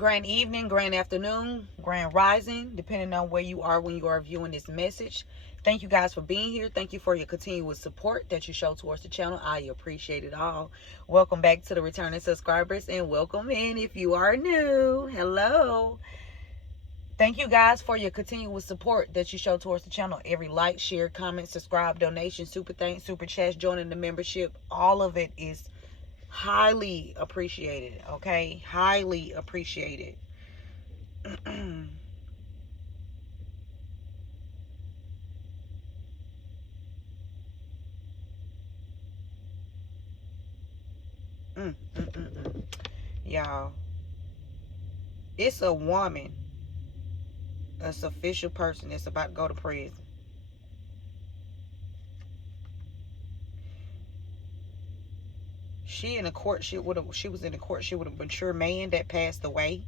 grand evening, grand afternoon, grand rising, depending on where you are when you are viewing this message. Thank you guys for being here. Thank you for your continuous support that you show towards the channel. I appreciate it all. Welcome back to the returning subscribers, and welcome in if you are new. Hello. Thank you guys for your continuous support that you show towards the channel. Every like, share, comment, subscribe, donation, super thanks, super chats, joining the membership, all of it is highly appreciated. Okay, highly appreciated. Y'all, it's a woman, a official person that's about to go to prison. She in a courtship with she was in a courtship with a mature man that passed away.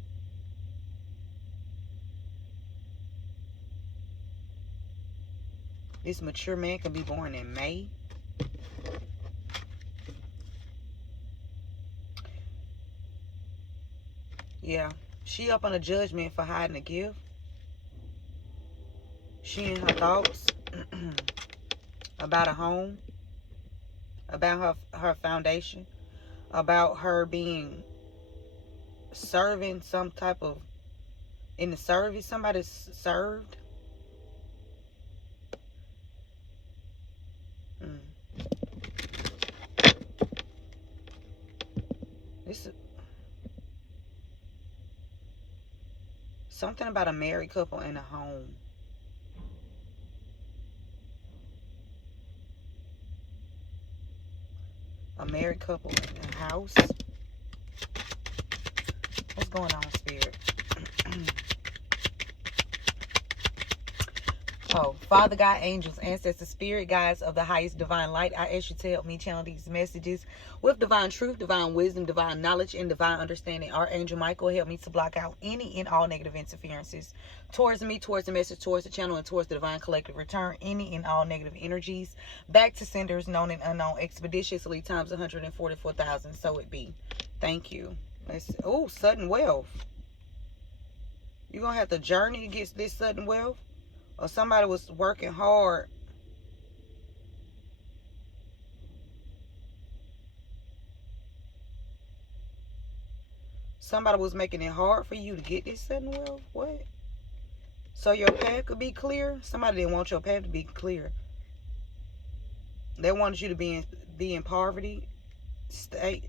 This mature man could be born in May. Yeah, she up on a judgment for hiding a gift. She in her thoughts about a home, about her foundation, about her being serving some type of, in the service, somebody served. This is something about a married couple in a home. A married couple in a house. What's going on, Spirit? Oh, Father God, angels, ancestors, spirit guides of the highest divine light, I ask you to help me channel these messages with divine truth, divine wisdom, divine knowledge, and divine understanding. Archangel Michael, help me to block out any and all negative interferences towards me, towards the message, towards the channel, and towards the divine collective return any and all negative energies back to senders known and unknown expeditiously times 144,000. So it be. Thank you. Oh, sudden wealth. You're going to have to journey to get this sudden wealth? Or somebody was working hard. Somebody was making it hard for you to get this sudden wealth? What? So your path could be clear? Somebody didn't want your path to be clear. They wanted you to be in poverty state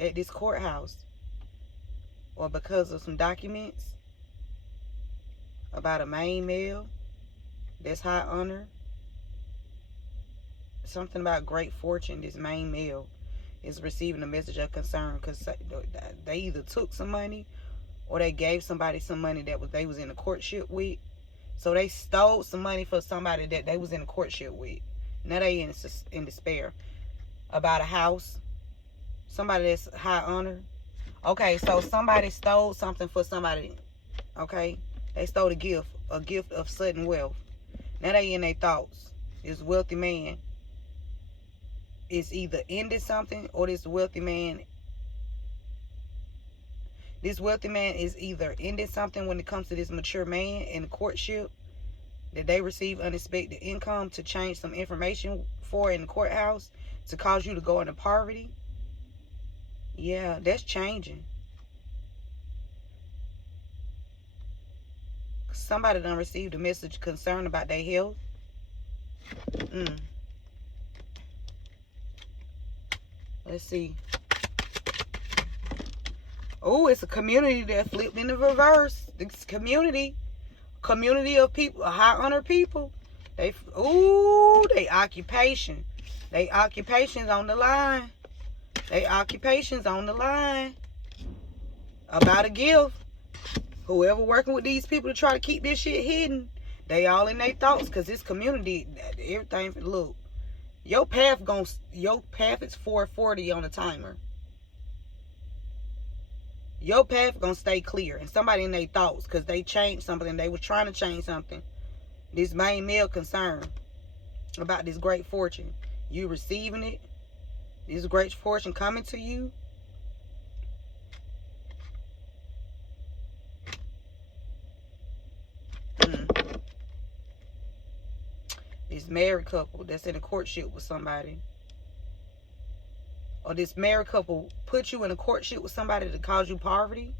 at this courthouse. Or because of some documents about a main male that's high honor. Something about great fortune. This main male is receiving a message of concern because they either took some money or they gave somebody some money that they was in a courtship with. So they stole some money for somebody that they was in a courtship with. Now they in despair about a house. Somebody that's high honor. Okay, so somebody stole something for somebody. Okay, they stole a gift of sudden wealth. Now they in their thoughts. This wealthy man is either ended something, or this wealthy man is either ended something when it comes to this mature man in the courtship that they receive unexpected income to change some information for in the courthouse to cause you to go into poverty. Yeah, that's changing. Somebody done received a message concerned about their health. Let's see. Oh, it's a community that flipped in the reverse. This community of people, high honor people. They occupation. They occupations on the line. They occupations on the line. About a gift. Whoever working with these people to try to keep this shit hidden, they all in their thoughts, because this community, everything, look. Your path is 440 on the timer. Your path gonna stay clear. And somebody in their thoughts, because they changed something. They was trying to change something. This main male concerned about this great fortune. You receiving it. This great fortune coming to you. this married couple that's in a courtship with somebody, or this married couple put you in a courtship with somebody to cause you poverty,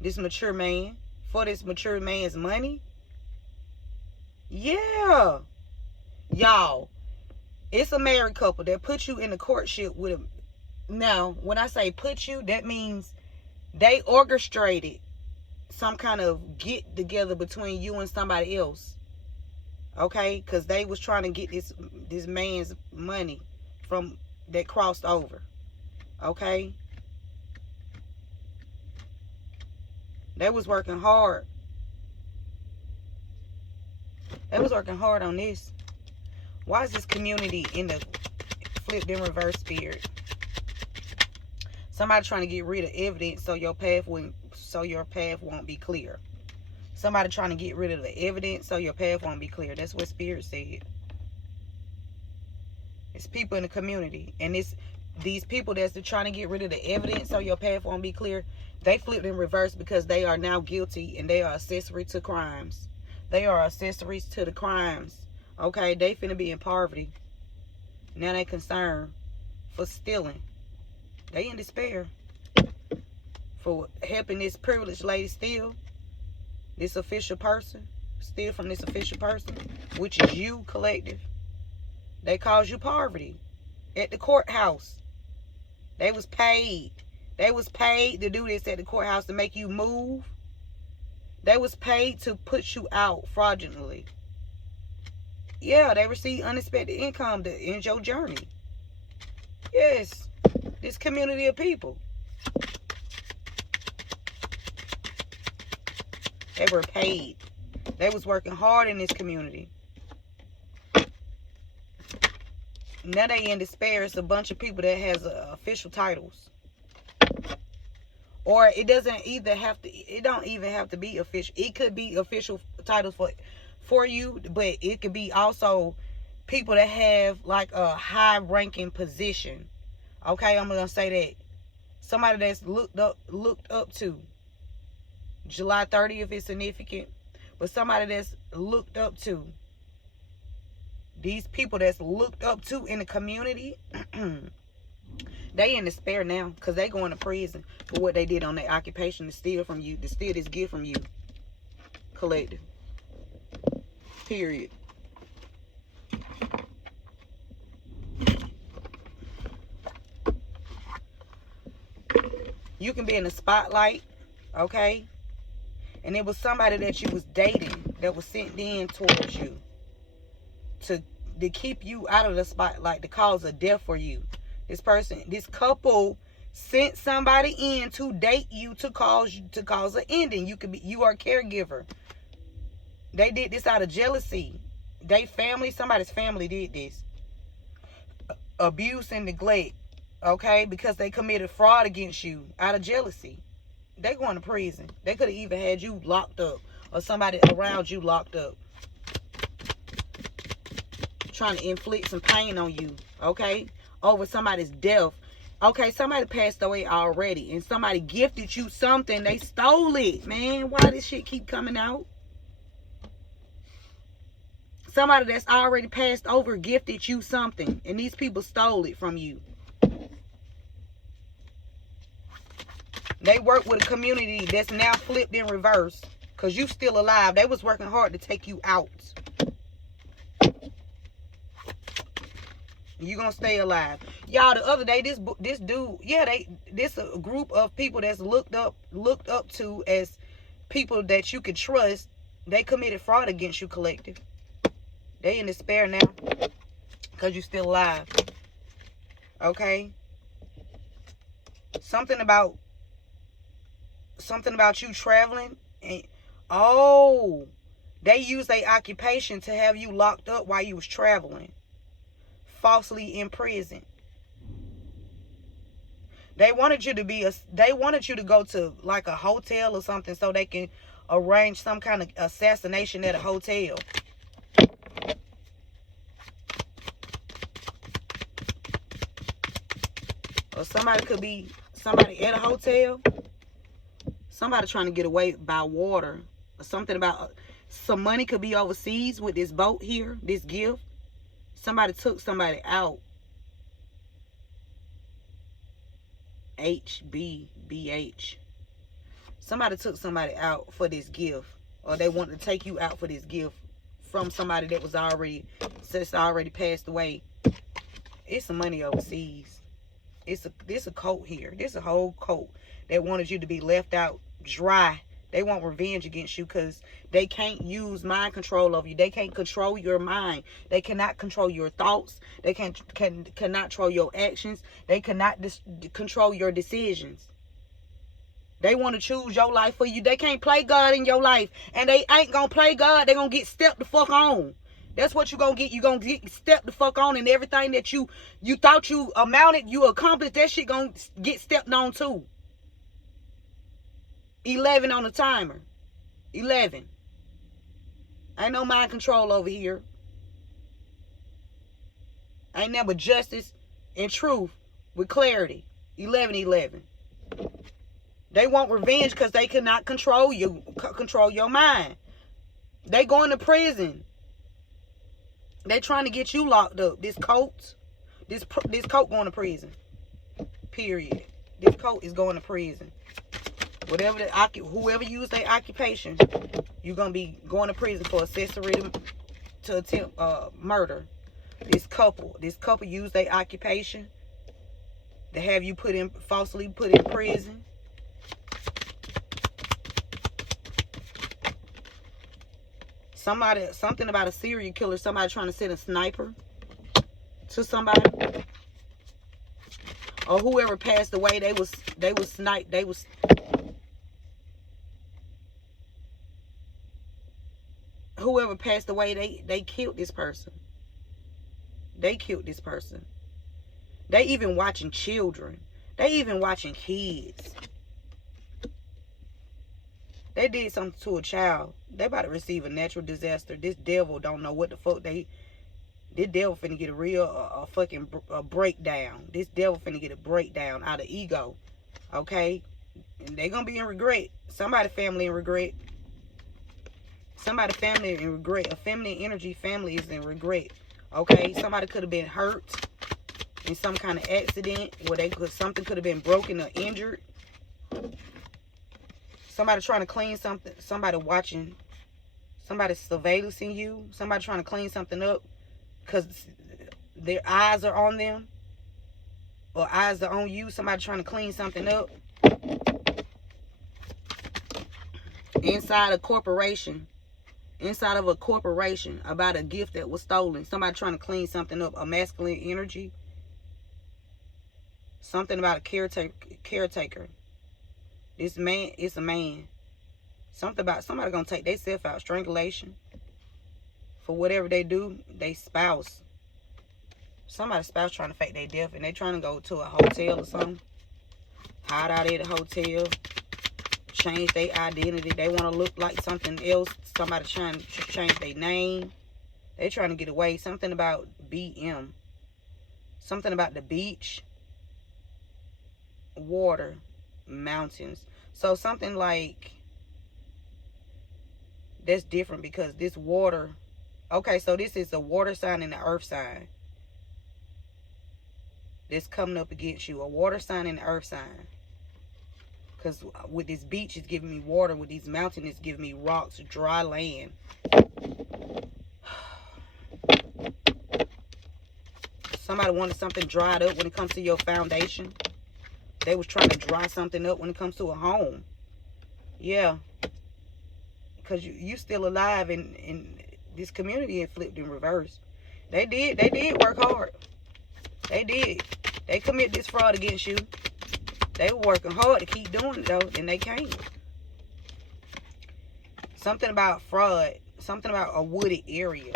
this mature man, for this mature man's money. Yeah. Y'all, it's a married couple that put you in a courtship with him. Now, when I say put you, that means they orchestrated some kind of get together between you and somebody else. Okay? Because they was trying to get this man's money from that crossed over. Okay? They was working hard. They was working hard on this. Why is this community in the flipped in reverse spirit? Somebody trying to get rid of evidence so your path won't be clear. Somebody trying to get rid of the evidence so your path won't be clear. That's what Spirit said. It's people in the community, and these people that's trying to get rid of the evidence so your path won't be clear. They flipped in reverse because they are now guilty and they are accessory to crimes. They are accessories to the crimes. Okay, they finna be in poverty. Now they concerned for stealing. They in despair for helping this privileged lady steal. This official person. Steal from this official person, which is you, collective. They caused you poverty at the courthouse. They was paid. They was paid to do this at the courthouse to make you move. They was paid to put you out fraudulently. Yeah, they received unexpected income to end your journey. Yes, this community of people. They were paid. They was working hard in this community. Now they in despair. It's a bunch of people that has official titles. Or it doesn't either have to, it don't even have to be official. It could be official titles for you, but it could be also people that have like a high ranking position. Okay, I'm gonna say that. Somebody that's looked up to. July 30th is significant, but somebody that's looked up to. These people that's looked up to in the community, they in despair now because they going to prison for what they did on their occupation to steal from you, to steal this gift from you, collective. Period. You can be in the spotlight, okay? And it was somebody that you was dating that was sent in towards you to keep you out of the spotlight, to cause a death for you. This couple sent somebody in to date you to cause an ending. You are a caregiver. They did this out of jealousy. Somebody's family did this. Abuse and neglect, okay? Because they committed fraud against you out of jealousy. They going to prison. They could have even had you locked up or somebody around you locked up. Trying to inflict some pain on you, okay? Over somebody's death. Okay, somebody passed away already and somebody gifted you something. They stole it, man. Why this shit keep coming out? Somebody that's already passed over gifted you something and these people stole it from you. They work with a community that's now flipped in reverse because you still alive. They was working hard to take you out. You gonna stay alive. Y'all, the other day, this dude, yeah, this a group of people that's looked up to as people that you could trust. They committed fraud against you, collective. They in despair now because you still alive. Okay? Something about you traveling, and they use their occupation to have you locked up while you was traveling, falsely in prison. They wanted you to go to like a hotel or something so they can arrange some kind of assassination at a hotel. Or somebody at a hotel. Somebody trying to get away by water, or something about Some money could be overseas with this boat here, this gift. Somebody took somebody out. HBBH. Somebody took somebody out for this gift. Or they want to take you out for this gift from somebody that was already passed away. It's some money overseas. This a cult here. This a whole cult that wanted you to be left out dry. They want revenge against you because they can't use mind control over you. They can't control your mind. They cannot control your thoughts. They cannot control your actions. They cannot control your decisions. They want to choose your life for you. They can't play God in your life. And they ain't going to play God. They're going to get stepped the fuck on. That's what you're going to get. You're going to get stepped the fuck on. And everything that you thought you amounted, you accomplished, that shit going to get stepped on too. 11 on the timer. 11. Ain't no mind control over here. Ain't never justice and truth with clarity. 11. They want revenge because they cannot control you, control your mind. They going to prison. They trying to get you locked up. This coat going to prison. Period. This coat is going to prison. Whoever used their occupation, you're gonna be going to prison for accessory to attempt murder. This couple used their occupation to have you falsely put in prison. Something about a serial killer. Somebody trying to send a sniper to somebody, or whoever passed away. They was sniped. Whoever passed away, they killed this person. They killed this person. They even watching children. They even watching kids. They did something to a child. They about to receive a natural disaster. This devil don't know what the fuck this devil finna get a fucking breakdown. This devil finna get a breakdown out of ego. Okay? And they gonna be in regret. Somebody family in regret. Somebody family in regret. A feminine energy family is in regret. Okay? Somebody could have been hurt in some kind of accident where something could have been broken or injured. Somebody trying to clean something. Somebody watching. Somebody surveillancing you. Somebody trying to clean something up because their eyes are on them. Or eyes are on you. Somebody trying to clean something up. Inside a corporation. Inside of a corporation about a gift that was stolen. Somebody trying to clean something up. A masculine energy. Something about a caretaker. This man is a man. Something about somebody gonna take themselves out. Strangulation. For whatever they do, they spouse. Somebody's spouse trying to fake their death and they trying to go to a hotel or something. Hide out at a hotel. Change their identity. They want to look like something else. Somebody trying to change their name. They trying to get away. Something about BM. Something about the beach. Water. Mountains. So something like that's different because this water. Okay, so this is a water sign and an earth sign. That's coming up against you. A water sign and an earth sign. Because with this beach, it's giving me water. With these mountains, it's giving me rocks, dry land. Somebody wanted something dried up when it comes to your foundation. They was trying to dry something up when it comes to a home. Yeah. Because you still alive and this community had flipped in reverse. They did work hard. They did. They commit this fraud against you. They were working hard to keep doing it though, and they can't. Something about fraud. Something about a wooded area.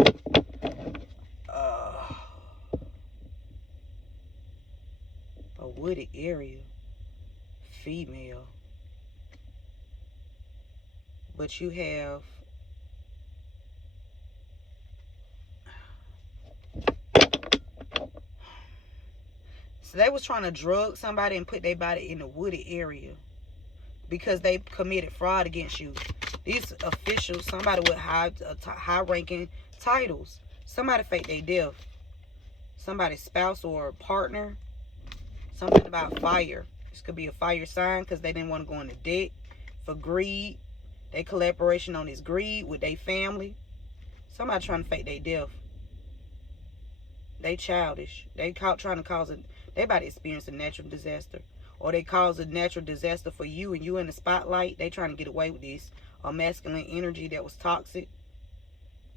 A wooded area. Female. But you have so they was trying to drug somebody and put their body in a wooded area because they committed fraud against you. These officials, somebody with high-ranking titles. Somebody faked their death. Somebody's spouse or partner. Something about fire. This could be a fire sign because they didn't want to go into debt. For greed. They collaboration on this greed with their family. Somebody trying to fake their death. They childish. They trying to cause a... They about to experience a natural disaster. Or they cause a natural disaster for you and you in the spotlight. They trying to get away with this. A masculine energy that was toxic.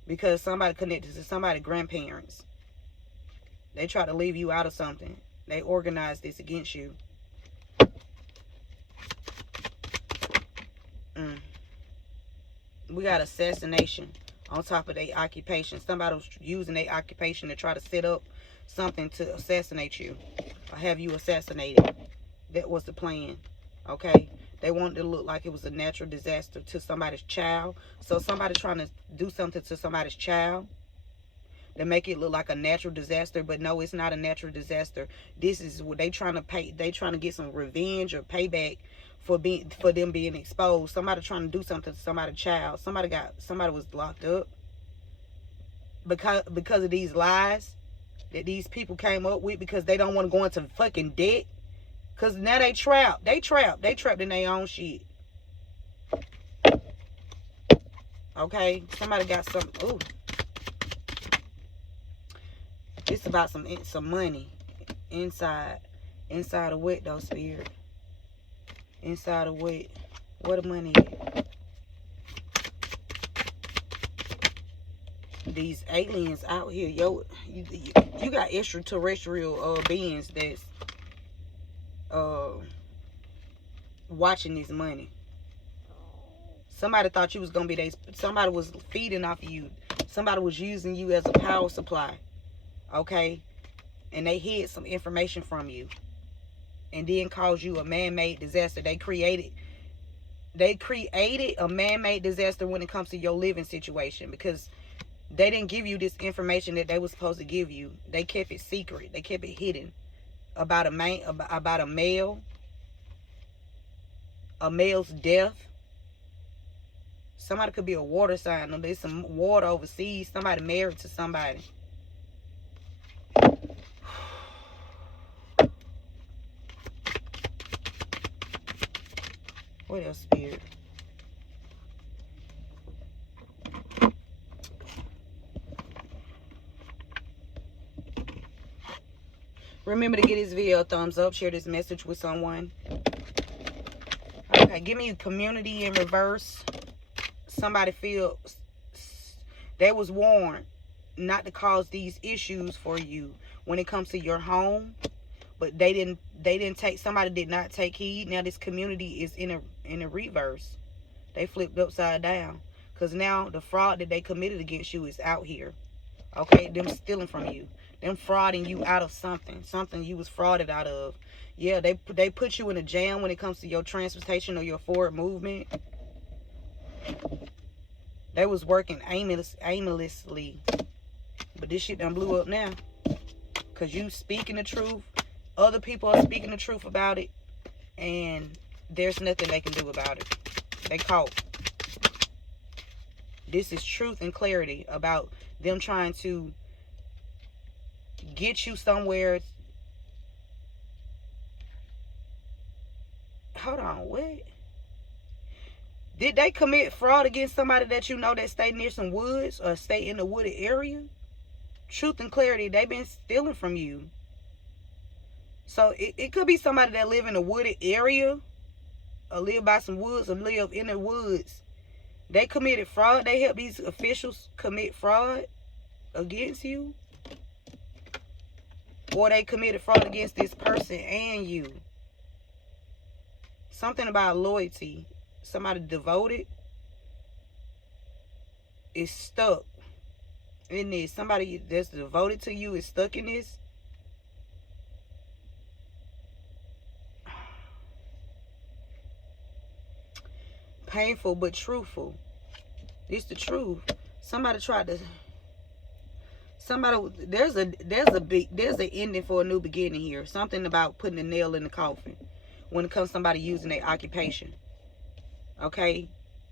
Because somebody connected to somebody's grandparents. They try to leave you out of something. They organized this against you. We got assassination on top of their occupation. Somebody was using their occupation to try to set up something to assassinate you. Or have you assassinated. That was the plan. Okay? They wanted to look like it was a natural disaster to somebody's child. So somebody trying to do something to somebody's child. To make it look like a natural disaster. But no, it's not a natural disaster. This is what they trying to pay. They trying to get some revenge or payback for them being exposed. Somebody trying to do something to somebody's child. Somebody was locked up because of these lies that these people came up with, because they don't want to go into fucking debt. Because now they trapped. They trapped in their own shit. Okay, somebody got some. Ooh, it's about some money inside of what though, spirit? Inside of what? What the money is? These aliens out here, yo, you got extraterrestrial beings that's watching this money. Somebody thought you was gonna be somebody was feeding off of you. Somebody was using you as a power supply. Okay? And they hid some information from you. And then caused you a man-made disaster. They created a man-made disaster when it comes to your living situation, because they didn't give you this information that they were supposed to give you. They kept it secret. They kept it hidden about a male, a male's death. Somebody could be a water sign. Or there's some water overseas. Somebody married to somebody. What else, spirit? Remember to give this video a thumbs up. Share this message with someone. Okay, give me community in reverse. Somebody feel they was warned not to cause these issues for you when it comes to your home, but they didn't take. Somebody did not take heed. Now this community is in a reverse. They flipped upside down, because now the fraud that they committed against you is out here. Okay, them stealing from you, them frauding you out of something you was frauded out of. Yeah, they put you in a jam when it comes to your transportation or your forward movement. They was working aimlessly, but this shit done blew up now, because you speaking the truth. Other people are speaking the truth about it, and there's nothing they can do about it. They caught. This is truth and clarity about them trying to get you somewhere. Hold on, what? Did they commit fraud against somebody that you know that stay near some woods or stay in the wooded area? Truth and clarity, they've been stealing from you. So it could be somebody that live in a wooded area, or live by some woods, or live in the woods. They committed fraud. They helped these officials commit fraud against you. Or they committed fraud against this person and you. Something about loyalty. Somebody devoted is stuck in this. Somebody that's devoted to you is stuck in this. Painful but truthful. It's the truth. Somebody tried to. There's an ending for a new beginning here. Something about putting a nail in the coffin when it comes to somebody using their occupation. Okay,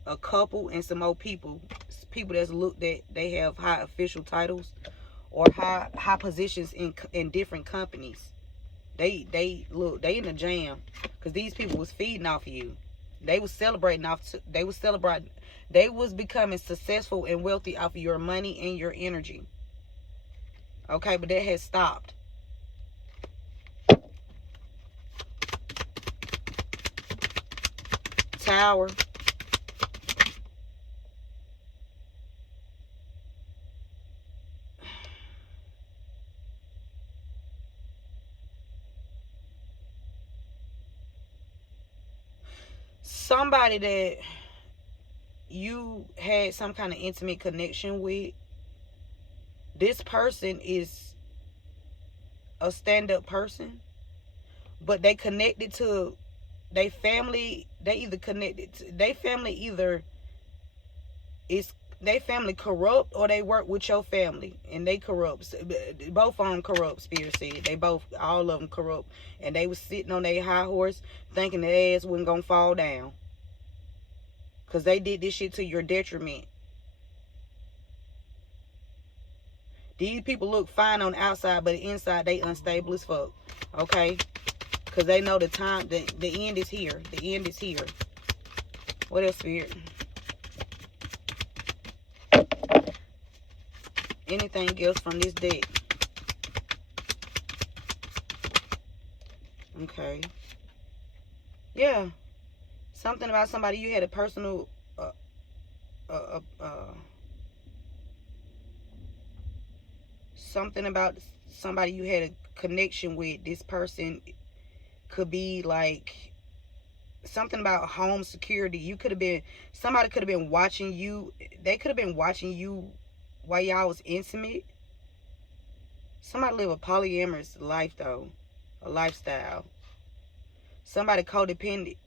a couple and some old people that's looked at, they have high official titles or high positions in different companies. They look, they in a jam because these people was feeding off of you. They was celebrating they was becoming successful and wealthy off of your money and your energy. Okay, but that has stopped. Tower. Somebody that you had some kind of intimate connection with, this person is a stand-up person, but they connected to their family. They either connected to their family, either is they family corrupt or they work with your family and they corrupt. Both of them corrupt. Spirit said they both, all of them corrupt, and they was sitting on their high horse thinking their ass wasn't gonna fall down because they did this shit to your detriment. These people look fine on the outside, but inside they unstable as fuck. Okay? Because they know the time, the end is here. The end is here. What else, Spirit? Anything else from this deck? Okay. Yeah. Something about somebody you had a personal something about somebody you had a connection with. This person could be like something about home security. You could have been, somebody could have been watching you. They could have been watching you while y'all was intimate. Somebody live a polyamorous life though, a lifestyle. Somebody codependent.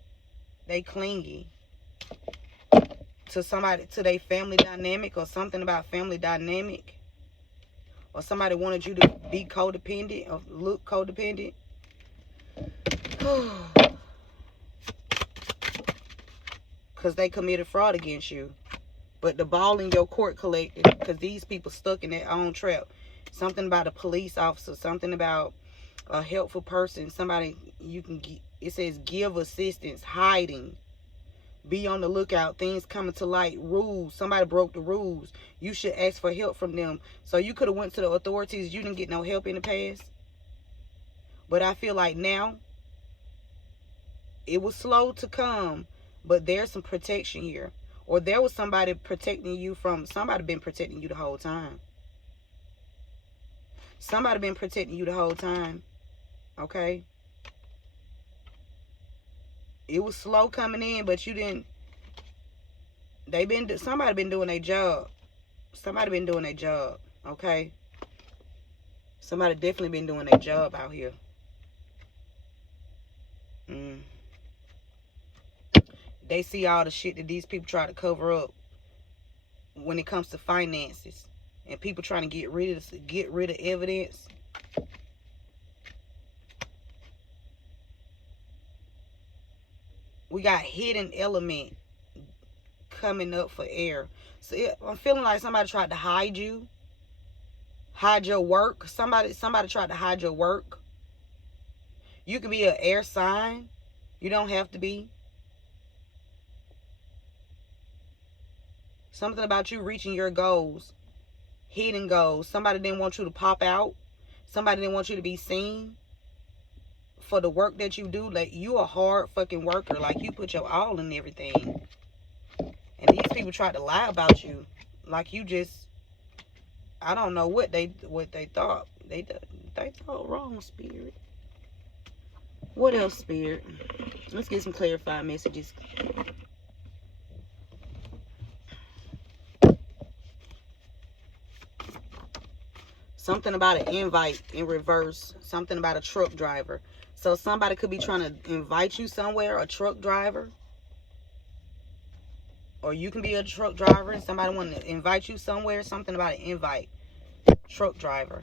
They clingy to somebody, to their family dynamic, or something about family dynamic. Or somebody wanted you to be codependent or look codependent. Because they committed fraud against you. But the ball in your court collected because these people stuck in their own trap. Something about a police officer. Something about a helpful person. Somebody you can get. It says give assistance. Hiding. Be on the lookout. Things coming to light. Rules. Somebody broke the rules. You should ask for help from them. So you could have went to the authorities. You didn't get no help in the past. But I feel like now, it was slow to come, but there's some protection here. Or there was somebody protecting you from, somebody been protecting you the whole time. Somebody been protecting you the whole time. Okay? It was slow coming in, but you didn't. Somebody been doing their job. Somebody been doing their job. Okay? Somebody definitely been doing their job out here. They see all the shit that these people try to cover up when it comes to finances, and people trying to get rid of evidence. We got hidden element coming up for air. So I'm feeling like somebody tried to hide you, hide your work. Somebody tried to hide your work. You could be an air sign. You don't have to be. Something about you reaching your goals. Hidden goals. Somebody didn't want you to pop out. Somebody didn't want you to be seen for the work that you do. Like, you a hard fucking worker. Like, you put your all in everything. And these people tried to lie about you. Like, you just, I don't know what they thought. They thought wrong, Spirit. What else, Spirit? Let's get some clarified messages. Something about an invite in reverse. Something about a truck driver. So somebody could be trying to invite you somewhere, a truck driver. Or you can be a truck driver and somebody want to invite you somewhere. Something about an invite. Truck driver.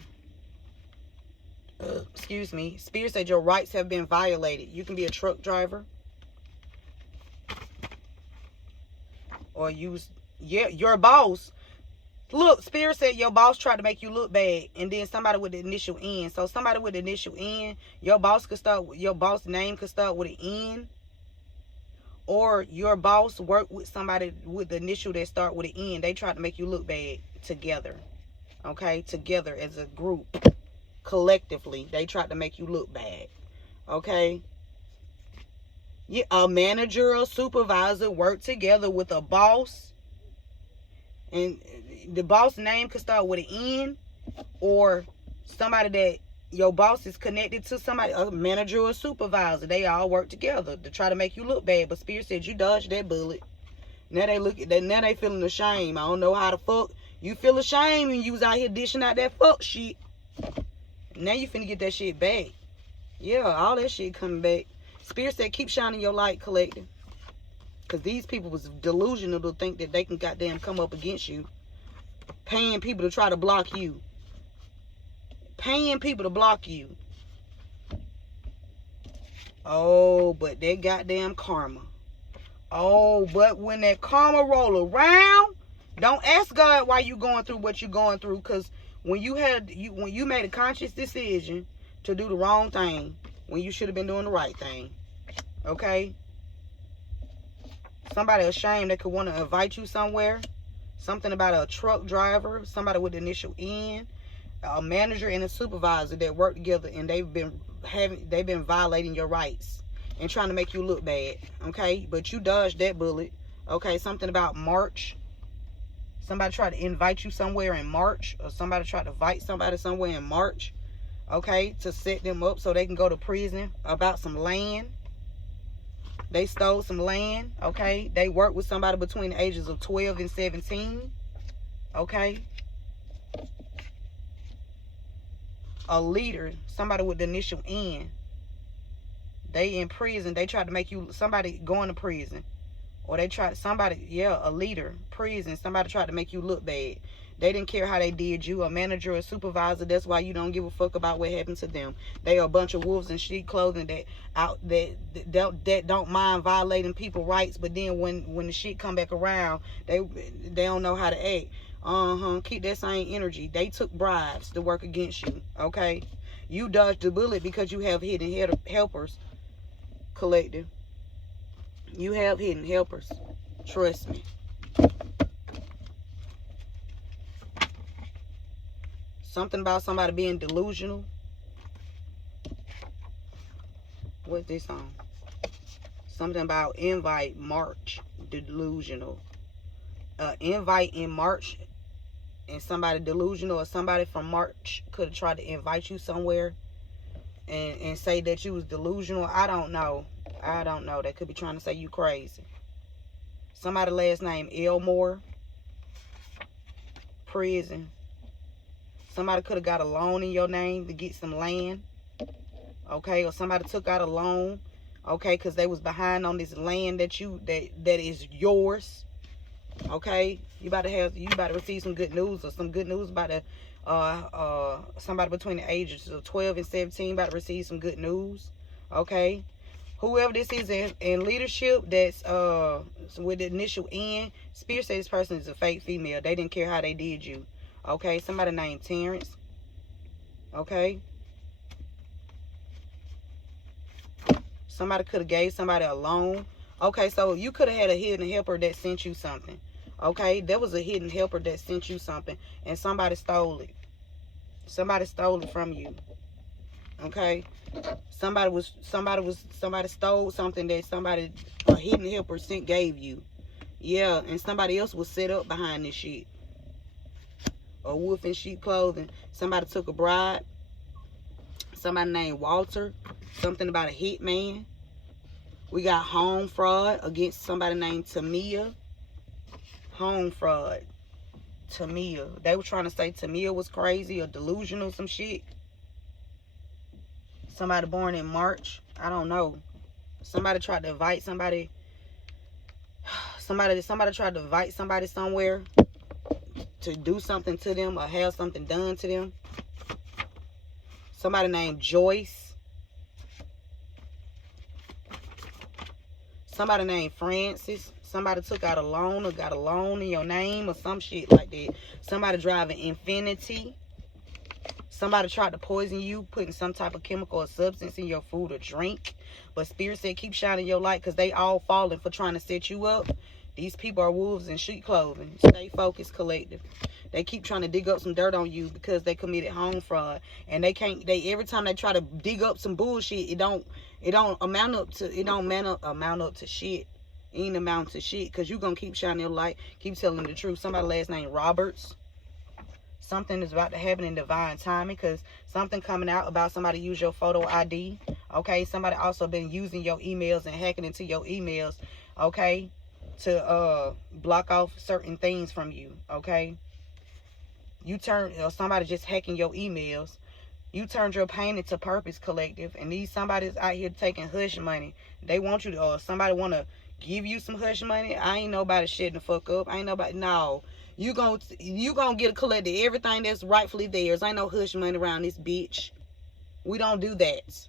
Excuse me. Spirit said your rights have been violated. You can be a truck driver. or your boss. Look, Spirit said your boss tried to make you look bad, and then somebody with the initial N. So somebody with the initial N, your boss name could start with an N, or your boss worked with somebody with the initial that start with an N. They tried to make you look bad together. Okay, together as a group, collectively, they tried to make you look bad. Okay. Yeah, a manager or supervisor work together with a boss, and the boss name could start with an N, or somebody that your boss is connected to, somebody, a manager or supervisor. They all work together to try to make you look bad. But Spirit said you dodged that bullet. Now they feeling ashamed. I don't know how the fuck you feel ashamed when you was out here dishing out that fuck shit. Now you finna get that shit back. Yeah, all that shit coming back. Spirit said keep shining your light, collective. Because these people was delusional to think that they can goddamn come up against you. Paying people to try to block you. Paying people to block you. Oh, but that goddamn karma. Oh, but when that karma roll around, don't ask God why you going through what you going through. Because when you made a conscious decision to do the wrong thing, when you should have been doing the right thing. Okay? Somebody ashamed that could want to invite you somewhere. Something about a truck driver, somebody with the initial N, a manager and a supervisor that work together, and they've been violating your rights and trying to make you look bad. Okay? But you dodged that bullet. Okay? Something about March. Somebody tried to invite you somewhere in March, or somebody tried to invite somebody somewhere in March. Okay? To set them up so they can go to prison about some land. They stole some land, okay? They worked with somebody between the ages of 12 and 17, okay? A leader, somebody with the initial N. They in prison. They tried to make you, somebody going to prison. Or they tried, a leader, prison. Somebody tried to make you look bad. They didn't care how they did you, a manager or supervisor. That's why you don't give a fuck about what happened to them. They are a bunch of wolves in sheep clothing that don't mind violating people's rights. But then when the shit come back around, they don't know how to act. Keep that same energy. They took bribes to work against you. Okay, you dodged the bullet because you have hidden helpers. Collective, you have hidden helpers. Trust me. Something about somebody being delusional. What's this on? Something about invite March. Delusional. Invite in March. And somebody delusional, or somebody from March could have tried to invite you somewhere and say that you was delusional. I don't know. They could be trying to say you crazy. Somebody last name Elmore. Prison. Somebody could have got a loan in your name to get some land. Okay, or somebody took out a loan. Okay, because they was behind on this land that is yours. Okay, you about to receive some good news, or some good news about somebody between the ages of 12 and 17 about to receive some good news. Okay, whoever this is in leadership that's with the initial N, Spirit says this person is a fake female. They didn't care how they did you. Okay, somebody named Terrence. Okay. Somebody could have gave somebody a loan. Okay, so you could have had a hidden helper that sent you something. Okay, there was a hidden helper that sent you something, and somebody stole it. Somebody stole it from you. Okay, somebody stole something that a hidden helper gave you. Yeah, and somebody else was set up behind this shit. A wolf in sheep clothing. Somebody took a bribe. Somebody named Walter. Something about a hitman. We got home fraud against somebody named Tamia. Home fraud. Tamia. They were trying to say Tamia was crazy or delusional, some shit. Somebody born in March. I don't know. Somebody tried to invite somebody. Somebody tried to invite somebody somewhere to do something to them or have something done to them. Somebody named Joyce. Somebody named Francis. Somebody took out a loan or got a loan in your name or some shit like that. Somebody driving Infinity. Somebody tried to poison you, putting some type of chemical or substance in your food or drink. But Spirit said keep shining your light because they all falling for trying to set you up. These people are wolves in sheep clothing. Stay focused, collective. They keep trying to dig up some dirt on you because they committed home fraud. And they can't, every time they try to dig up some bullshit, it don't amount up to shit. It ain't amount to shit because you gonna keep shining your light, keep telling the truth. Somebody last name Roberts. Something is about to happen in divine timing because something coming out about somebody use your photo ID. Okay, somebody also been using your emails and hacking into your emails. Okay, to block off certain things from you. Okay, somebody just hacking your emails. You turned your pain into purpose, collective, and these somebody's out here taking hush money. They want you to, or somebody want to give you some hush money. I ain't nobody shitting the fuck up. I ain't nobody. No, you gonna get a collective everything that's rightfully theirs. Ain't no hush money around this bitch. We don't do that.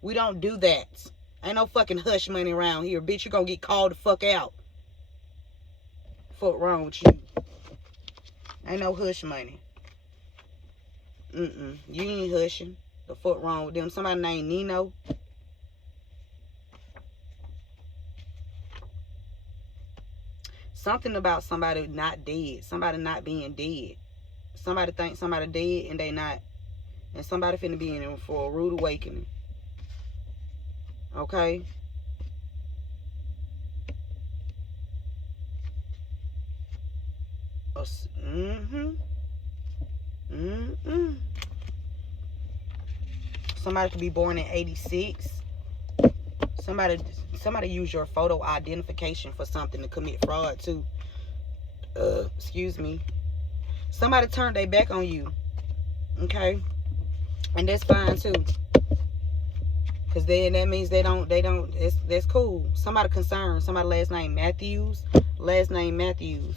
We don't do that. Ain't no fucking hush money around here, bitch. You gonna get called the fuck out. Fuck wrong with you? Ain't no hush money. You ain't hushing. The fuck wrong with them? Somebody named Nino. Something about somebody not dead. Somebody not being dead. Somebody think somebody dead and they not. And somebody finna be in for a rude awakening. Okay? Somebody could be born in 86. Somebody use your photo identification for something to commit fraud too. Excuse me. Somebody turned their back on you. Okay? And that's fine too. Cause then that means they don't that's cool. Somebody concerned. Somebody last name Matthews. Last name Matthews.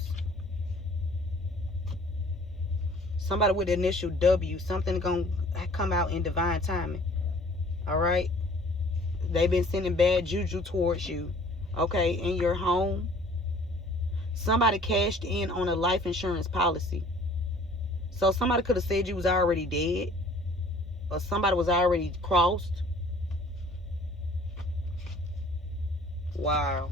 Somebody with the initial W. Something gonna come out in divine timing. Alright? They've been sending bad juju towards you. Okay, in your home. Somebody cashed in on a life insurance policy. So somebody could have said you was already dead. Or somebody was already crossed. Wow.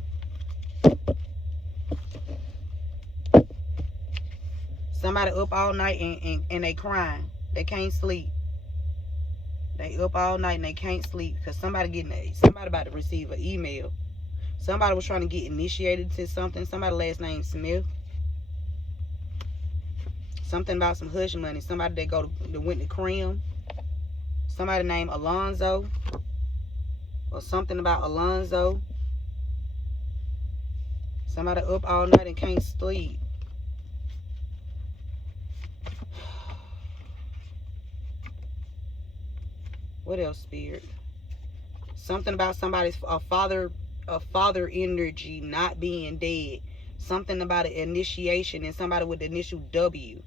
Somebody up all night and they crying. They can't sleep. They up all night and they can't sleep because somebody about to receive an email. Somebody was trying to get initiated to something. Somebody last name Smith. Something about some hush money. Somebody that went to Crim. Somebody named Alonzo. Or something about Alonzo. Somebody up all night and can't sleep. What else, Spirit? Something about a father energy not being dead. Something about an initiation and somebody with the initial W.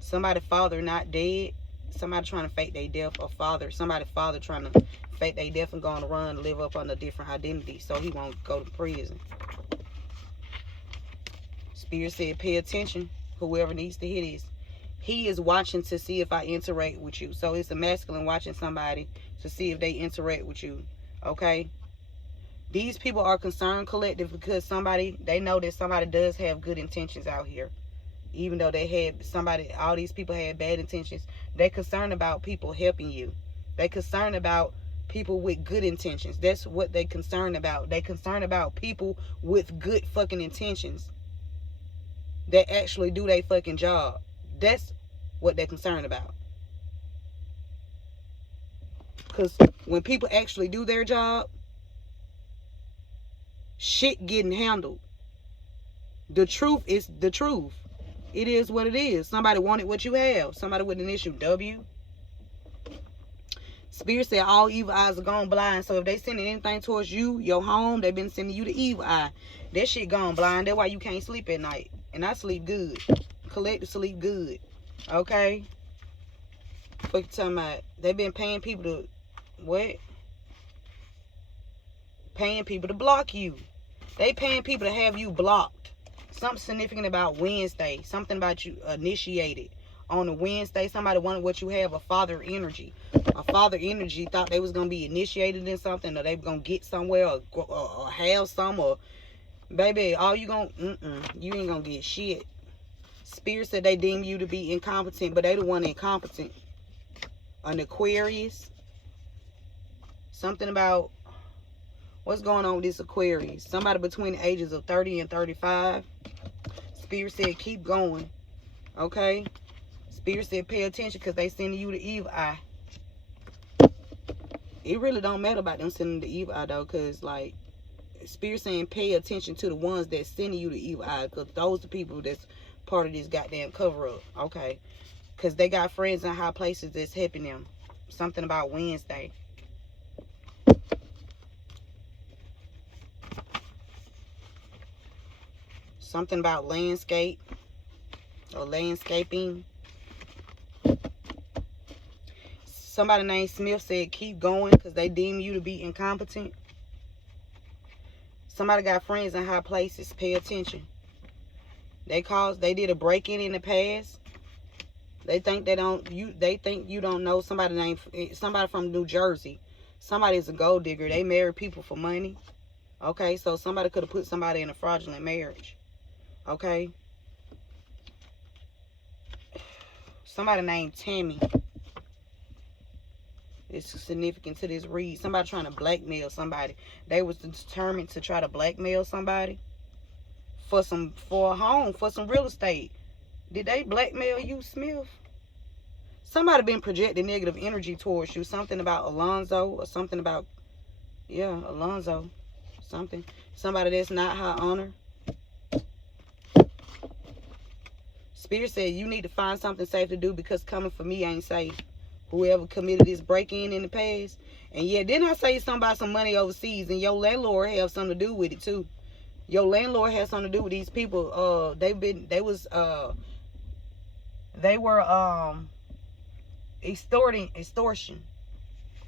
Somebody father not dead. Somebody trying to fake their death. Or somebody father trying to fake their death and go on the run, live up under different identity so he won't go to prison. Spirit said pay attention. Whoever needs to hear this. He is watching to see if I interact with you. So it's a masculine watching somebody to see if they interact with you. Okay? These people are concerned, collective, because they know that somebody does have good intentions out here. Even though all these people had bad intentions. They're concerned about people helping you. They're concerned about people with good intentions. That's what they're concerned about. They're concerned about people with good fucking intentions. That actually do their fucking job. That's what they're concerned about. Because when people actually do their job, shit getting handled. The truth is the truth. It is what it is. Somebody wanted what you have. Somebody with an initial W. Spirit said all evil eyes are gone blind. So if they sending anything towards you, your home, they've been sending you the evil eye. That shit gone blind. That's why you can't sleep at night. And I sleep good. Collective sleep good. Okay? Fuck you talking about? They been paying people to what? Paying people to block you. They paying people to have you blocked. Something significant about Wednesday. Something about you initiated on a Wednesday. Somebody wanted what you have, a father energy. A father energy thought they was going to be initiated in something, or they were going to get somewhere, or have some, or baby, all you going to, you ain't going to get shit. Spirit said they deem you to be incompetent, but they the one incompetent. An Aquarius. Something about what's going on with this Aquarius. Somebody between the ages of 30 and 35. Spirit said keep going. Okay? Spirit said pay attention because they sending you the evil eye. It really don't matter about them sending the evil eye though, because like Spirit saying pay attention to the ones that sending you the evil eye, because those the people that's part of this goddamn cover up. Okay? Because they got friends in high places that's helping them. Something about Wednesday. Something about landscape or landscaping. Somebody named Smith said keep going because they deem you to be incompetent. Somebody got friends in high places. Pay attention. They did a break-in in the past. They think they think you don't know somebody from New Jersey. Somebody's a gold digger. They marry people for money. Okay, so somebody could have put somebody in a fraudulent marriage. Okay. Somebody named Tammy. It's significant to this read. Somebody trying to blackmail somebody. They was determined to try to blackmail somebody for a home, for some real estate. Did they blackmail you, Smith? Somebody been projecting negative energy towards you. Something about Alonzo or something about, yeah, Alonzo. Something. Somebody that's not high honor. Spirit said you need to find something safe to do because coming for me ain't safe. Whoever committed this break-in in the past. And yeah, didn't I say something about some money overseas? And your landlord have something to do with it too. Your landlord has something to do with these people. They were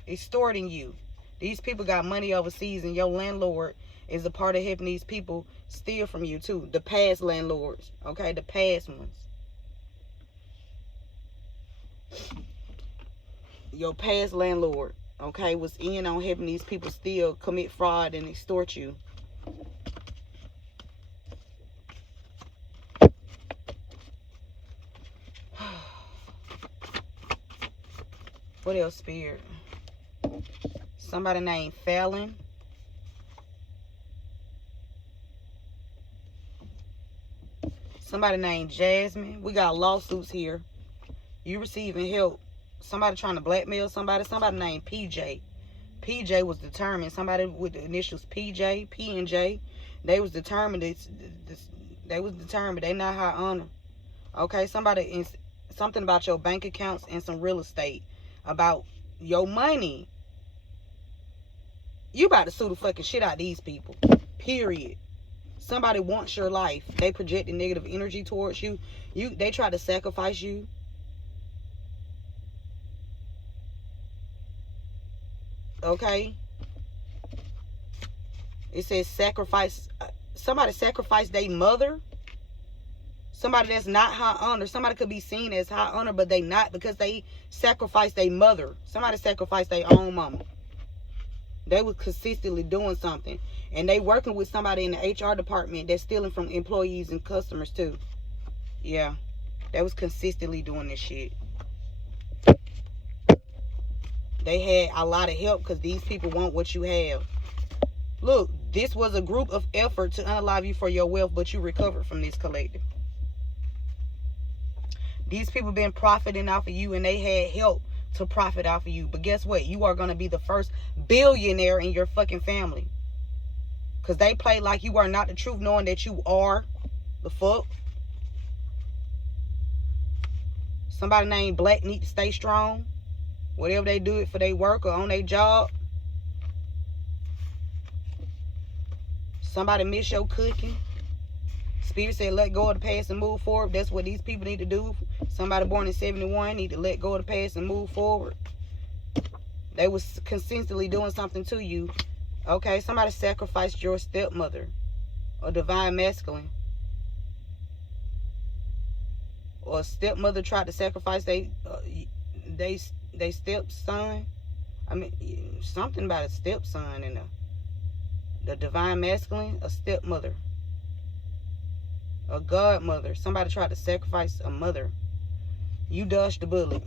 extorting you. These people got money overseas, and your landlord is a part of helping these people steal from you too. The past landlords, okay, the past ones. Your past landlord, okay, was in on helping these people steal, commit fraud, and extort you. What else, Spirit? Somebody named Fallon. Somebody named Jasmine. We got lawsuits here. You receiving help. Somebody trying to blackmail somebody. Somebody named PJ. PJ was determined. Somebody with the initials PJ, P and J. They was determined. They was determined. They not high honor. Okay, something about your bank accounts and some real estate. About your money. You about to sue the fucking shit out of these people. Period. Somebody wants your life. They projecting negative energy towards you. They try to sacrifice you. Okay. It says sacrifice. Somebody sacrificed their mother. Somebody that's not high honor. Somebody could be seen as high honor, but they not because they sacrificed their mother. Somebody sacrificed their own mama. They was consistently doing something. And they working with somebody in the HR department that's stealing from employees and customers too. Yeah. They was consistently doing this shit. They had a lot of help because these people want what you have. Look, this was a group of effort to unalive you for your wealth, but you recovered from this collective. These people been profiting off of you, and they had help to profit off of you. But guess what? You are going to be the first billionaire in your fucking family. Because they play like you are not the truth, knowing that you are. The fuck? Somebody named Black need to stay strong. Whatever they do it for their work or on their job. Somebody miss your cooking. Spirit said, let go of the past and move forward. That's what these people need to do. Somebody born in 71 need to let go of the past and move forward. They was consistently doing something to you. Okay, somebody sacrificed your stepmother, or divine masculine, or a stepmother tried to sacrifice they stepson. I mean, something about a stepson and the divine masculine, a stepmother, a godmother. Somebody tried to sacrifice a mother. You dodged the bullet.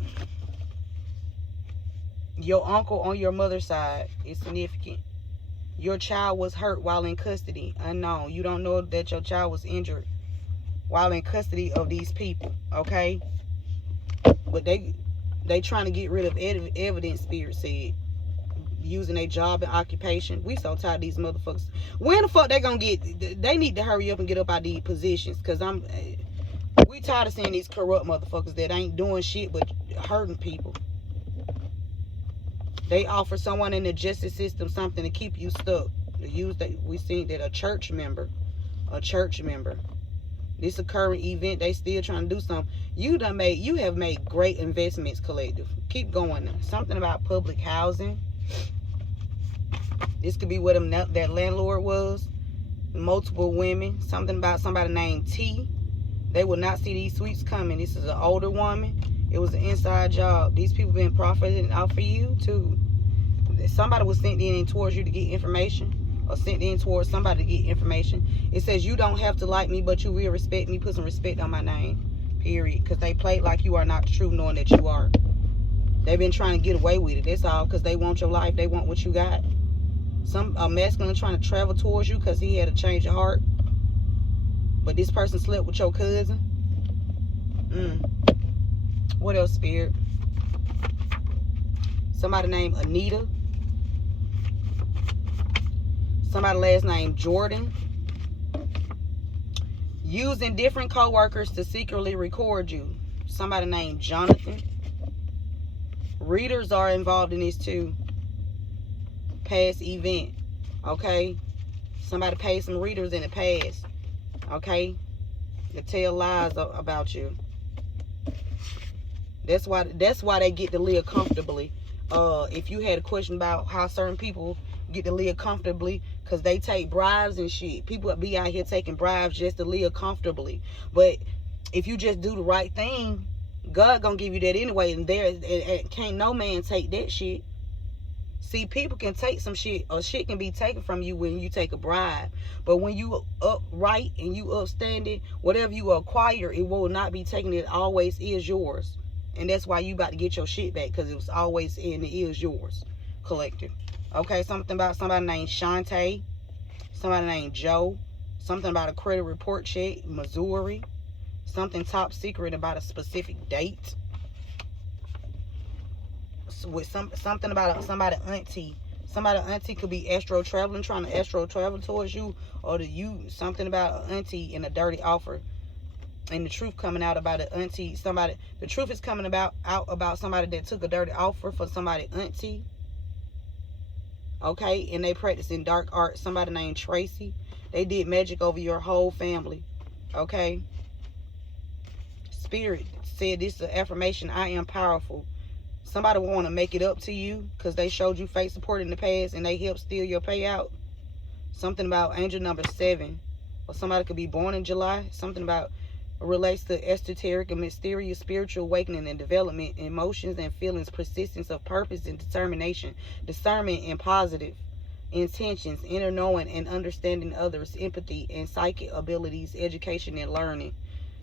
Your uncle on your mother's side is significant. Your child was hurt while in custody, unknown. You don't know that your child was injured while in custody of these people, okay? But they trying to get rid of evidence, Spirit said, using their job and occupation. We so tired of these motherfuckers. When the fuck they gonna get? They need to hurry up and get up out of these positions, because we tired of seeing these corrupt motherfuckers that ain't doing shit but hurting people. They offer someone in the justice system something to keep you stuck. We seen that a church member, this occurring event, they still trying to do something. You have made great investments, collective. Keep going. Something about public housing. This could be what that landlord was. Multiple women. Something about somebody named T. They will not see these sweeps coming. This is an older woman. It was an inside job. These people been profiting off of you too. Somebody was sent in towards you to get information, or sent in towards somebody to get information. It says you don't have to like me, but you will respect me. Put some respect on my name. Period. Because they played like you are not the truth, knowing that you are. They've been trying to get away with it. That's all. Because they want your life. They want what you got. A masculine trying to travel towards you because he had a change of heart. But this person slept with your cousin. What else, Spirit? Somebody named Anita. Somebody last name Jordan. Using different co-workers to secretly record you. Somebody named Jonathan. Readers are involved in this too. Past event. Okay? Somebody paid some readers in the past. Okay? To tell lies about you. That's why they get to live comfortably. If you had a question about how certain people get to live comfortably, because they take bribes and shit. People be out here taking bribes just to live comfortably. But if you just do the right thing, God gonna give you that anyway. And can't no man take that shit. See, people can take some shit, or shit can be taken from you when you take a bribe. But when you upright and you upstanding, whatever you acquire, it will not be taken. It always is yours. And that's why you about to get your shit back, because it was always in. It is yours, collective. Okay, something about somebody named Shantae, somebody named Joe, something about a credit report check, Missouri, something top secret about a specific date, with something about somebody auntie. Somebody auntie could be astro traveling, trying to astro travel towards you, or something about an auntie in a dirty offer. And the truth coming out about an auntie, the truth is coming out about somebody that took a dirty offer for somebody auntie. Okay, and they practicing dark art. Somebody named Tracy. They did magic over your whole family. Okay. Spirit said this is an affirmation. I am powerful. Somebody want to make it up to you because they showed you fake support in the past and they helped steal your payout. Something about angel number 7. Or somebody could be born in July. Something about relates to esoteric and mysterious spiritual awakening and development, emotions and feelings, persistence of purpose and determination, discernment and positive intentions, inner knowing and understanding others, empathy and psychic abilities, education and learning.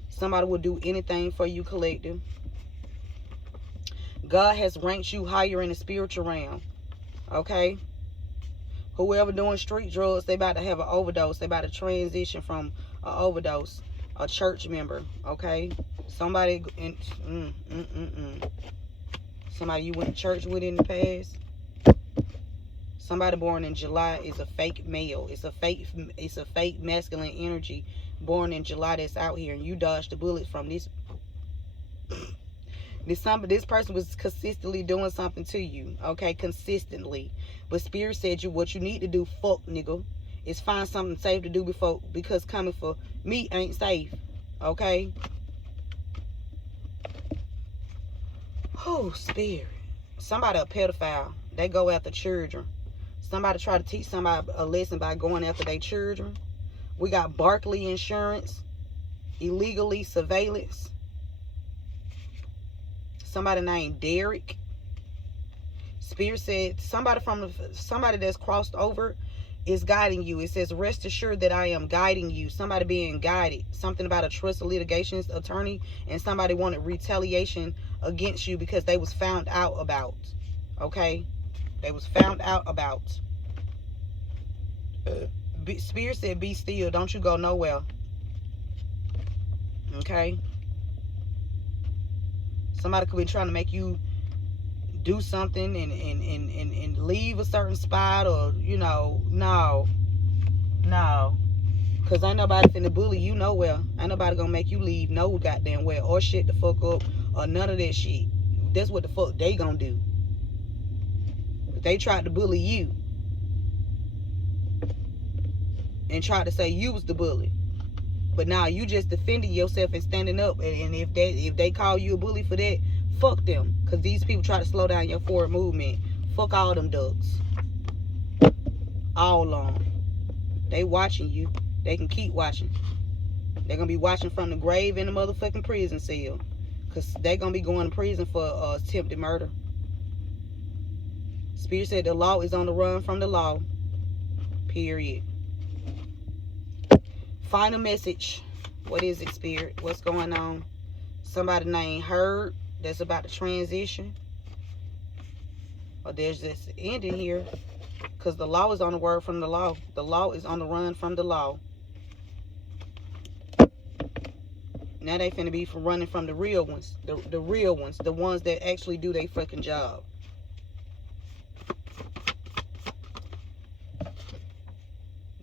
Somebody will do anything for you, collective. God has ranked you higher in the spiritual realm. Okay? Whoever doing street drugs, they about to have an overdose. They about to transition from an overdose. A church member, okay? Somebody somebody you went to church with in the past. Somebody born in July is a fake male. It's a fake masculine energy born in July that's out here, and you dodged the bullet from this. This person was consistently doing something to you, okay? Consistently. But Spirit said what you need to do, fuck nigga, is find something safe to do because coming for me ain't safe. Okay? Oh, spirit. Somebody a pedophile. They go after children. Somebody try to teach somebody a lesson by going after their children. We got Barkley Insurance. Illegally surveillance. Somebody named Derek. Spirit said somebody that's crossed over is guiding you. It says, rest assured that I am guiding you. Somebody being guided. Something about a trust litigations attorney, and somebody wanted retaliation against you because they was found out about. Okay? They was found out about. Spirit said, be still. Don't you go nowhere. Okay? Somebody could be trying to make you do something and leave a certain spot, or, you know, no. Because ain't nobody finna bully you nowhere. Ain't nobody gonna make you leave no goddamn well, or shit the fuck up, or none of that shit. That's what the fuck they gonna do. They tried to bully you and tried to say you was the bully. But now you just defending yourself and standing up. And if they call you a bully for that, fuck them. Because these people try to slow down your forward movement. Fuck all them ducks. All on. They watching you. They can keep watching. They're going to be watching from the grave in the motherfucking prison cell. Because they're going to be going to prison for attempted murder. Spirit said the law is on the run from the law. Period. Final message. What is it, Spirit? What's going on? Somebody named Heard that's about to transition. Or there's this ending here. Because the law is on the word from the law. The law is on the run from the law. Now they finna be running from the real ones. The real ones. The ones that actually do their fucking job.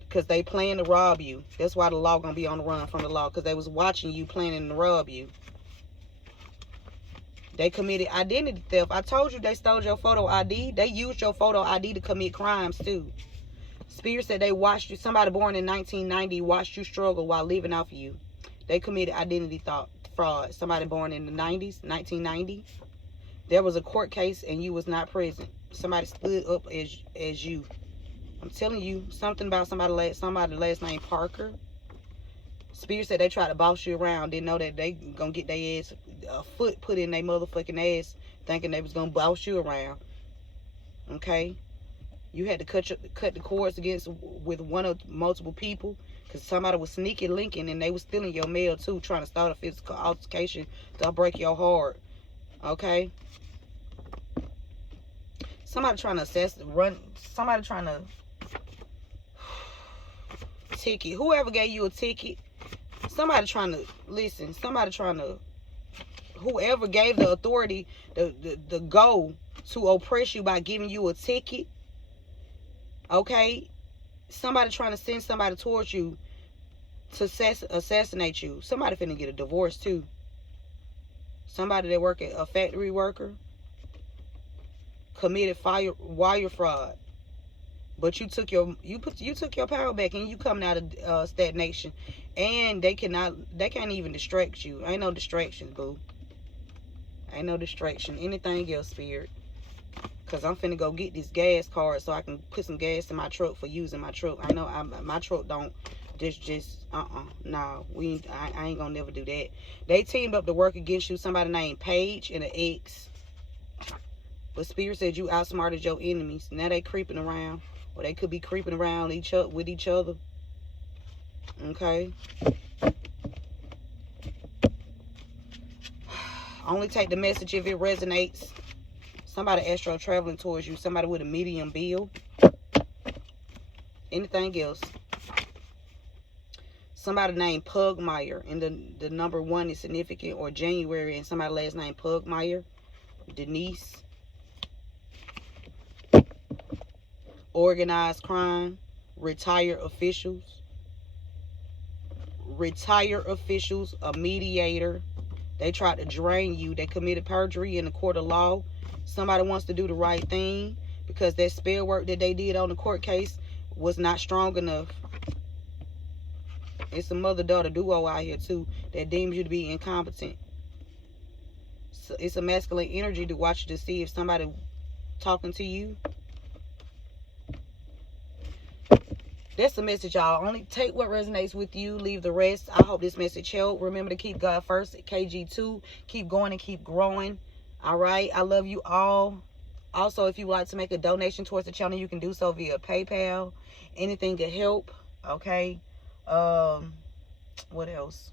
Because they plan to rob you. That's why the law gonna be on the run from the law. Because they was watching you planning to rob you. They committed identity theft. I told you they stole your photo ID. They used your photo ID to commit crimes too. Spirit said they watched you. Somebody born in 1990 watched you struggle while living off of you. They committed identity fraud. Somebody born in the 90s, 1990. There was a court case and you was not present. Somebody stood up as you. I'm telling you something about somebody last name Parker. Spirit said they tried to boss you around. Didn't know that they gonna get their ass, a foot put in their motherfucking ass, thinking they was gonna boss you around. Okay? You had to cut the cords with one of multiple people, because somebody was sneaking linking and they was stealing your mail too, trying to start a physical altercation to break your heart. Okay? Somebody trying to somebody trying to ticket. Whoever gave you a ticket, somebody trying to listen. Somebody trying to, whoever gave the authority the go to oppress you by giving you a ticket. Okay, somebody trying to send somebody towards you to assassinate you. Somebody finna get a divorce too. Somebody that work at a factory worker committed wire fraud. But you took your power back and you coming out of stagnation, and they can't even distract you. Ain't no distractions, boo. Ain't no distraction. Anything else, Spirit? Cause I'm finna go get this gas card so I can put some gas in my truck for using my truck. I know my truck don't no, I ain't gonna never do that. They teamed up to work against you. Somebody named Paige and an X. But Spirit said you outsmarted your enemies. Now they creeping around. Or they could be creeping around with each other. Okay. Only take the message if it resonates. Somebody astral traveling towards you. Somebody with a medium bill. Anything else? Somebody named Pugmire. And the number 1 is significant. Or January. And somebody last name Pugmire. Denise. Organized crime. Retired officials. A mediator. They tried to drain you. They committed perjury in the court of law. Somebody wants to do the right thing because that spell work that they did on the court case was not strong enough. It's a mother-daughter duo out here too that deems you to be incompetent. So it's a masculine energy to watch to see if somebody talking to you. That's the message, y'all. Only take what resonates with you. Leave the rest. I hope this message helped. Remember to keep God first. KG2. Keep going and keep growing. All right. I love you all. Also, if you would like to make a donation towards the channel, you can do so via PayPal. Anything to help. Okay. What else?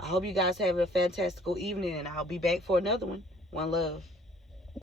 I hope you guys have a fantastical evening, and I'll be back for another one. One love.